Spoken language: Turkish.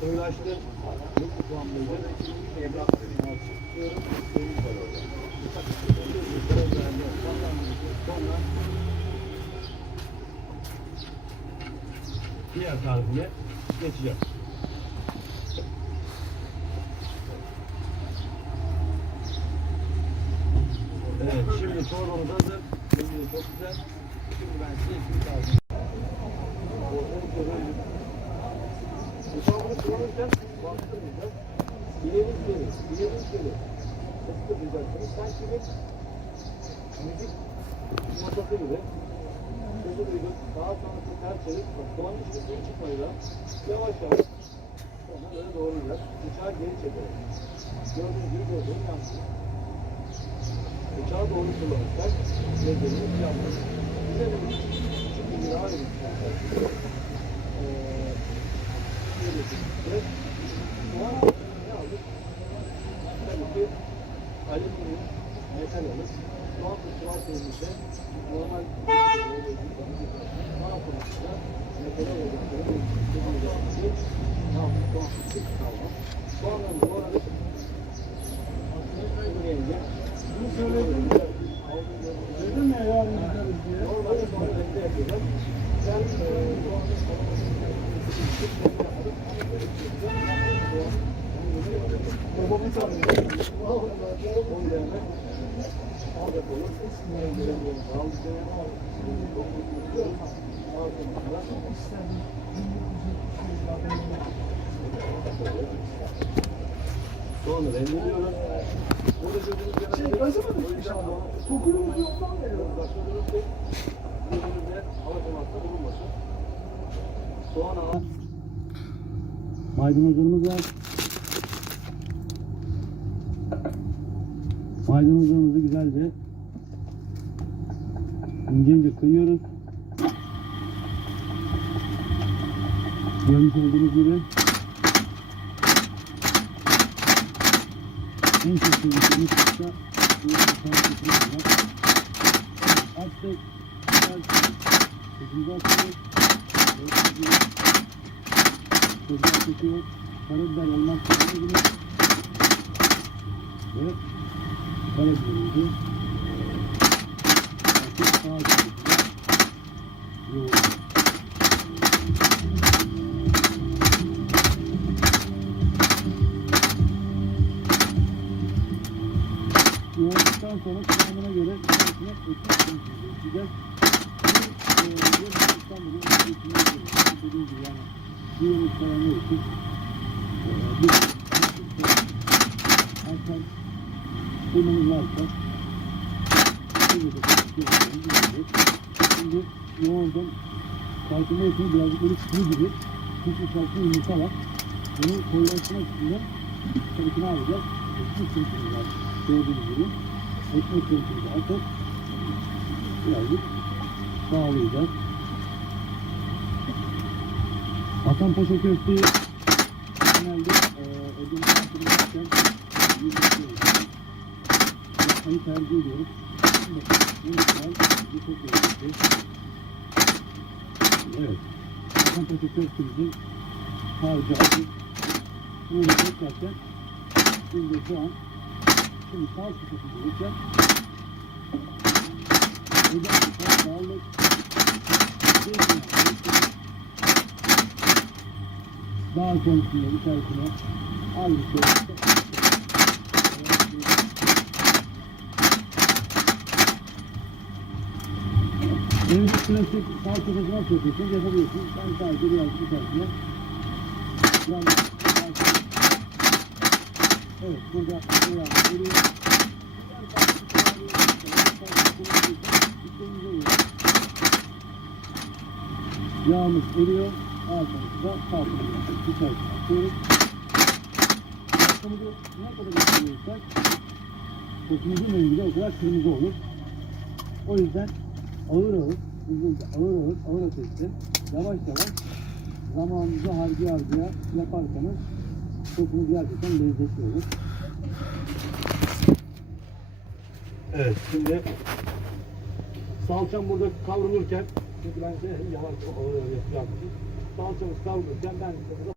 Koyulaştı. Yok bu puanlıydı. Evrak çıkıyorum. Suyumuz var orada. Sonra diğer tarifine geçeceğim. Evet, şimdi çorbamız hazır. Çok güzel. Şimdi ben size ekmek aldım. Kullanırken bastırmayacağız. İleri geri, ileri geri. Bastırmayacaksınız. Sanki bir müzik notası gibi. Sözü duydum. Daha sonrası ters çevir. Kulağın içinde suyu çıkmayla. Yavaş yavaş. Sonra böyle doğrayacağız. Bıçağı geri çekelim. Gördüğünüz gibi gördüğünüz yansın. Bıçağı doğru kullanırsak lezzetimiz yanmaz. Bize de küçük bir daha verin. Ee, şöyle bir soğan ne aldık? Tabii ki alüminyum metal alır. Ve soğan suyumuzda normal soğan konusunda metal oldukları bir soğan soğan Soğanları doğradık. Yemeğince bunu söyledim. Dedim ya yarın gideriz diye. Normalde sonra evde yapıyorlar. Ben e, babamı Sonra rendeliyoruz. Burada gördüğünüz şey, acaba inşallah. Kokulumuz yoktan geliyor. Başladığınız şey gözünüzde alakamakta bulunmasın. Soğan ağa. Maydanozlarımız var. Maydanozlarımızı güzelce ince ince kıyıyoruz. Görmüş olduğunuz gibi en sevdiğimiz kısmı bu sarımsakımız var. Attık, güzelce sesimizi atıyoruz. Gördüğünüz gibi Çocuğa çekiyor. Karabiber olmazsa olmaz. Ve karabiberimizi artık sağa çekiyor. Yoğuruyor. Yoğurduktan sonra kıvamına göre içine ekmek koyacağız. E, Yemekten bugün içine koyuyoruz. Dediğim gibi yani bir yemek falan yok ki. e, Bir Artan kıymamız varsa Şimdi yoğurdum. Farkında yapıyor birazcık böyle sıvı gibi. Çünkü farklı yumurta var. Bunu koyulaştırmak için de ne yapacağız? Ekmek kırıkları var. Gördüğünüz gibi. Ekmek kırıkları atıp birazcık sağlayacağız. Atan Paşa köfteyi genelde e, ödeme Yapmayı tercih ediyoruz. Bu bir çok lezzetli. Evet. Paşa köftemizin harcı açık. Bunu da beklerken şimdi şu an şimdi sağ sıkıntı bulurken özellikle sağlık daha sonrasında içerisine al bir şey. Benim klasik salçası nasıl yapıyorsunuz yapabiliyorsunuz. Ben sadece birazcık içerisine biraz Evet burada biraz veriyor. Yağımız eriyor. Altımızda salçamızı içerisine atıyoruz. Salçamızı ne kadar içeriyorsak sokumuzun rengi de o kadar kırmızı olur. O yüzden ağır ağır, uzun, ağır ağır, ağır ateşte yavaş yavaş zamanınızı harcı harcıya yaparsanız sokumuz gerçekten lezzetli olur. Evet şimdi salçam burada kavrulurken çünkü ben size yavaş ağır ağır yapacağım salçamız kavrulurken ben size